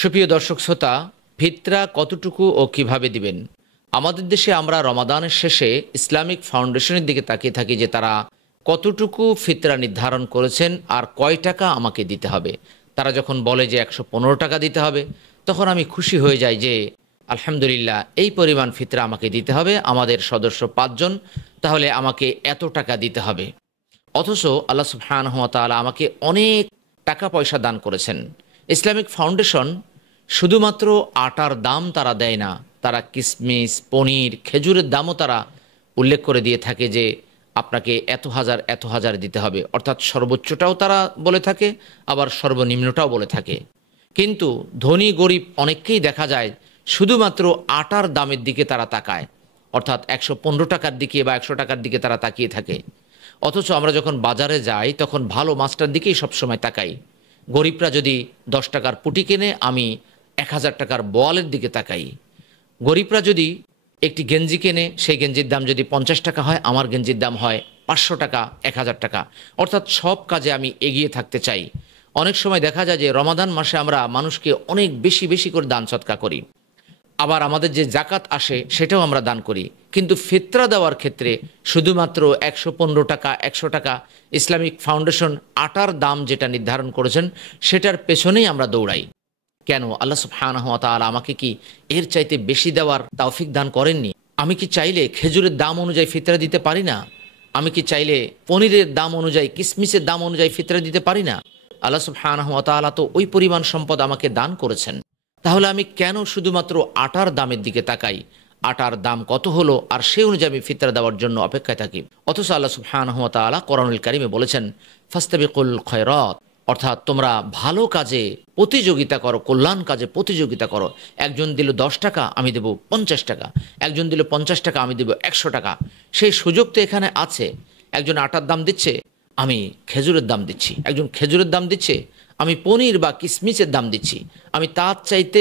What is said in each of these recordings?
সুপ্রিয় দর্শক শ্রোতা, ফিতরা কতটুকু ও কিভাবে দিবেন? আমাদের দেশে আমরা রমাদানের শেষে ইসলামিক ফাউন্ডেশনের দিকে তাকিয়ে থাকি যে তারা কতটুকু ফিতরা নির্ধারণ করেছেন আর কয় টাকা আমাকে দিতে হবে। তারা যখন বলে যে 115 টাকা দিতে হবে, তখন আমি খুশি হয়ে যাই যে আলহামদুলিল্লাহ এই পরিমাণ ফিতরা আমাকে দিতে হবে, আমাদের সদস্য 5 জন, তাহলে আমাকে এত টাকা দিতে হবে। অথচ আল্লাহ সুবহানাহু ওয়া তাআলা আমাকে অনেক টাকা পয়সা দান করেছেন। ইসলামিক ফাউন্ডেশন শুধুমাত্র আটার দাম তারা দেয় না, তারা কিসমিস, পনির, খেজুরের দামও তারা উল্লেখ করে দিয়ে থাকে যে আপনাকে এত হাজার দিতে হবে। অর্থাৎ সর্বোচ্চটাও তারা বলে থাকে, আবার সর্বনিম্নটাও বলে থাকে। কিন্তু ধনী গরিব অনেককেই দেখা যায় শুধুমাত্র আটার দামের দিকে তারা তাকায়, অর্থাৎ 115 টাকার দিকে বা 100 টাকার দিকে তারা তাকিয়ে থাকে। অথচ আমরা যখন বাজারে যাই তখন ভালো মাছটার দিকেই সবসময় তাকাই। গরিবরা যদি 10 টাকার পুঁটি কেনে, আমি 1000 টাকার বোয়ালের দিকে তাকাই। গরিবরা যদি একটি গেঞ্জি কেনে, সেই গেঞ্জির দাম যদি 50 টাকা হয়, আমার গেঞ্জির দাম হয় 500 টাকা, 1000 টাকা। অর্থাৎ সব কাজে আমি এগিয়ে থাকতে চাই। অনেক সময় দেখা যায় যে রমাদান মাসে আমরা মানুষকে অনেক বেশি বেশি করে দান সদকা করি, আবার আমাদের যে জাকাত আসে সেটাও আমরা দান করি। কিন্তু ফিতরা দেওয়ার ক্ষেত্রে শুধুমাত্র 115 টাকা, 100 টাকা ইসলামিক ফাউন্ডেশন আটার দাম যেটা নির্ধারণ করেছেন সেটার পেছনেই আমরা দৌড়াই। কেন? আল্লাহ সুবহানাহু ওয়া তাআলা আমাকে কি এর চাইতে বেশি দেওয়ার তৌফিক দান করেননি? আমি কি চাইলে খেজুরের দাম অনুযায়ী ফিতরা দিতে পারি না? আমি কি চাইলে পনিরের দাম অনুযায়ী, কিসমিসের দাম অনুযায়ী ফিতরা দিতে পারি না? আল্লাহ সুবহানাহু ওয়া তাআলা তো ওই পরিমাণ সম্পদ আমাকে দান করেছেন। তাহলে আমি কেন শুধুমাত্র আটার দামের দিকে তাকাই? আটার দাম কত হলো আর সেই অনুযায়ী আমি ফিতরা দেওয়ার জন্য অপেক্ষায় থাকি। অথচ আল্লাহ সুবহানাহু ওয়া তাআলা কোরআনুল কারীমে বলেছেন, ফাস্তাবিকুল খায়রাত, অর্থাৎ তোমরা ভালো কাজে প্রতিযোগিতা করো, কল্যাণ কাজে প্রতিযোগিতা করো। একজন দিল 10 টাকা, আমি দেব 50 টাকা। একজন দিল 50 টাকা, আমি দেব 100 টাকা। সেই সুযোগ তো এখানে আছে। একজন আটার দাম দিচ্ছে, আমি খেজুরের দাম দিচ্ছি। একজন খেজুরের দাম দিচ্ছে, আমি পনির বা কিসমিসের দাম দিচ্ছি। আমি তার চাইতে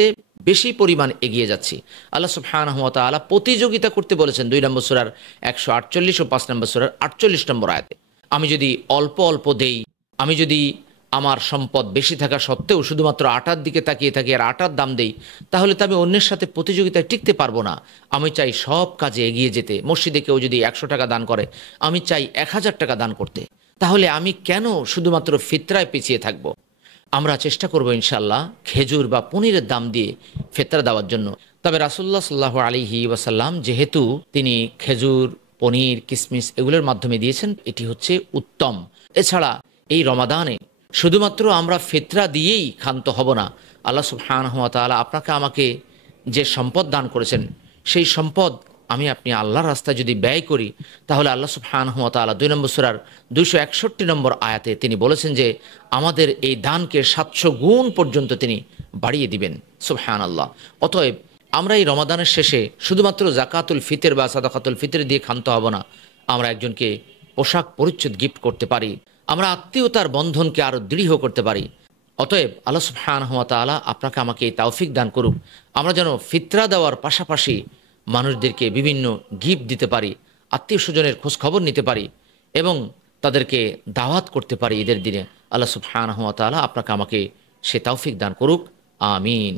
বেশি পরিমাণ এগিয়ে যাচ্ছি। আল্লাহ সুবহানাহু ওয়া তাআলা প্রতিযোগিতা করতে বলেছেন 2 নম্বর সূরার 148 ও 5 নম্বর সূরার 48 নম্বর আয়াতে। আমি যদি অল্প অল্প দেই, আমি যদি আমার সম্পদ বেশি থাকা সত্ত্বেও শুধুমাত্র আটার দিকে তাকিয়ে থাকি আর আটার দাম দেই, তাহলে তো আমি অন্যের সাথে প্রতিযোগিতায় টিকতে পারবো না। আমি চাই সব কাজে এগিয়ে যেতে। মসজিদে কেউ যদি 100 টাকা দান করে, আমি চাই 1000 টাকা দান করতে। তাহলে আমি কেন শুধুমাত্র ফিতরায় পিছিয়ে থাকব? আমরা চেষ্টা করব ইনশাল্লাহ খেজুর বা পনিরের দাম দিয়ে ফিতরা দেওয়ার জন্য। তবে রাসূলুল্লাহ সাল্লাল্লাহু আলাইহি ওয়াসাল্লাম যেহেতু তিনি খেজুর, পনির, কিসমিস এগুলোর মাধ্যমে দিয়েছেন, এটি হচ্ছে উত্তম। এছাড়া এই রমাদানে শুধুমাত্র আমরা ফিতরা দিয়েই ক্ষান্ত হব না। আল্লাহ সুবহানাহু ওয়া তাআলা আপনাকে আমাকে যে সম্পদ দান করেছেন, সেই সম্পদ আমি আপনি আল্লাহর রাস্তায় যদি ব্যয় করি, তাহলে আল্লাহ সুবহানাহু ওয়া তাআলা 2 নম্বর সূরার 261 নম্বর আয়াতে তিনি বলেছেন যে আমাদের এই দানকে 700 গুণ পর্যন্ত তিনি বাড়িয়ে দিবেন। সুবহানাল্লাহ। অতএব আমরা এই রমাদানের শেষে শুধুমাত্র যাকাতুল ফিতর বা সাদাকাতুল ফিতর দিয়ে ক্ষান্ত হব না। আমরা একজনকে পোশাক পরিচ্ছদ গিফট করতে পারি, আমরা আত্মীয়তার বন্ধনকে আরও দৃঢ় করতে পারি। অতএব আল্লাহ সুবহানাহু ওয়া তাআলা আপনাকে আমাকে এই তৌফিক দান করুক, আমরা যেন ফিতরা দেওয়ার পাশাপাশি মানুষদেরকে বিভিন্ন গিফট দিতে পারি, আত্মীয় স্বজনের খোঁজ খবর নিতে পারি এবং তাদেরকে দাওয়াত করতে পারি ঈদের দিনে। আল্লাহ সুবহানাহু ওয়া তাআলা আপনাকে আমাকে সে তৌফিক দান করুক। আমিন।